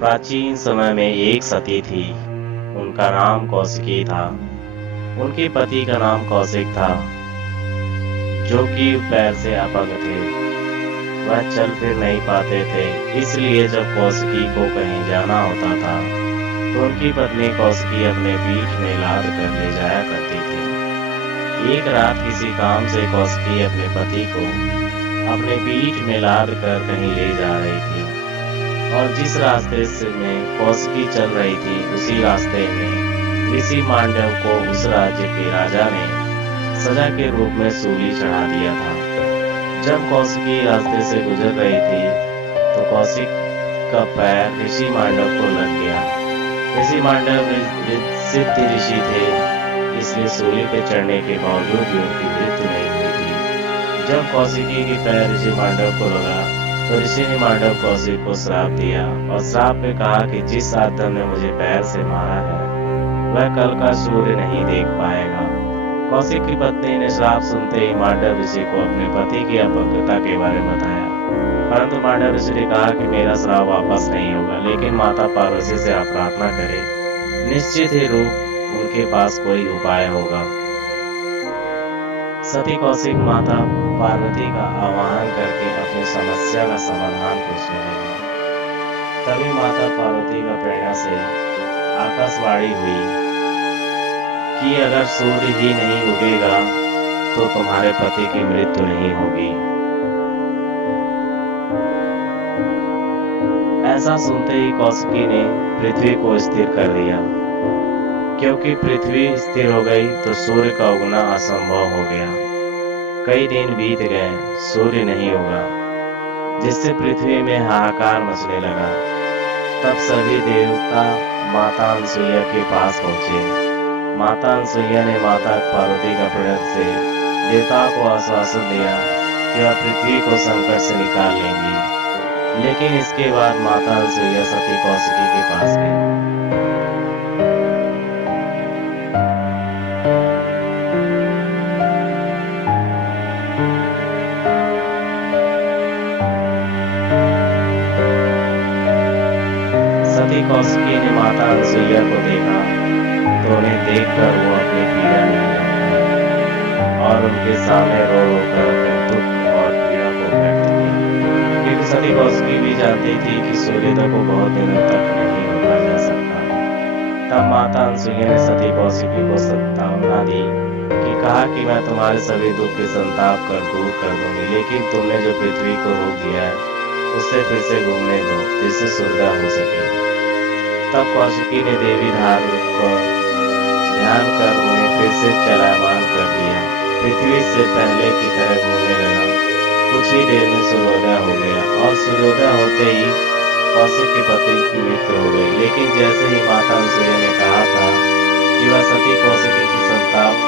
प्राचीन समय में एक सती थी। उनका नाम कौशिकी था। उनके पति का नाम कौशिक था, जो कि पैर से अपंग थे। वह चल फिर नहीं पाते थे, इसलिए जब कौशिकी को कहीं जाना होता था तो उनकी पत्नी कौशिकी अपने पीठ में लाद कर ले जाया करती थी। एक रात किसी काम से कौशिकी अपने पति को अपने पीठ में लाद कर कहीं ले जा रही थी, और जिस रास्ते से में कौशिकी चल रही थी उसी रास्ते में ऋषि मांडव को उस राज्य के राजा ने सजा के रूप में सूली चढ़ा दिया था। जब कौशिकी रास्ते से गुजर रही थी तो कौशिक का पैर ऋषि मांडव को लग गया। ऋषि मांडव सिद्ध ऋषि थे, इसलिए सूली पे चढ़ने के बावजूद भी उनकी मृत्यु नहीं हुई थी। जब कौशिकी के पैर ऋषि मांडव को लगा तो ऋषि ने मांडव कौशिक को श्राप दिया, और श्राप में कहा कि जिस आदम ने मुझे पैर से मारा है वह कल का सूर्य नहीं देख पाएगा। कौशिक की पत्नी ने श्राप सुनते ही मांडव ऋषि को अपने पति की अपंगता के बारे में बताया, परंतु मांडव ऋषि ने कहा कि मेरा श्राप वापस नहीं होगा, लेकिन माता पार्वती से आप प्रार्थना करें, निश्चित ही रूप उनके पास कोई उपाय होगा। सती कौशिक माता पार्वती का आह्वान करके अपनी समस्या का समाधान पूछने लगी। तभी माता पार्वती का प्रेरणा से आकाशवाणी हुई कि अगर सूर्य ही नहीं उगेगा तो तुम्हारे पति की मृत्यु नहीं होगी। ऐसा सुनते ही कौशिकी ने पृथ्वी को स्थिर कर दिया। क्योंकि पृथ्वी स्थिर हो गई तो सूर्य का उगना असंभव हो गया। कई दिन बीत गए, सूर्य नहीं उगा, जिससे पृथ्वी में हाहाकार मचने लगा। तब सभी देवता माता अनसुईया के पास पहुंचे। माता अनसुईया ने माता पार्वती का प्रण से देवताओं को आश्वासन दिया कि वह पृथ्वी को संकट से निकाल लेंगी। लेकिन इसके बाद माता अनसुईया सती कौशिकी के पास गई। सती कौशिकी ने माता अनसुईया को देखा तो उन्हें देखकर वो अपनी पीड़ा नहीं जानती और उनके सामने रो रो कर अपने दुख और पीड़ा को व्यक्त किया। क्योंकि सती कौशिकी भी जानती थी कि सूर्योदय को बहुत दिनों तक नहीं रोका जा सकता। तब माता अनसुईया ने सती कौशिकी को सांत्वना दी कि कहा कि मैं तुम्हारे सभी दुख के संताप कर दूर कर दूंगी, लेकिन तुमने जो पृथ्वी को रोक दिया है उससे फिर से घूमने दो, जिससे सूर्योदय हो सके। तब कौशिकी ने देवी धार को ध्यान कर उन्हें फिर से चलायमान कर दिया। पृथ्वी से पहले की तरह घूमने लगा। कुछ ही देर में सूर्योदय हो गया, और सूर्योदय होते ही कौशिक के पति की मृत्यु हो गई। लेकिन जैसे ही माता अनसुईया ने कहा था कि वह सती कौशिकी की संताप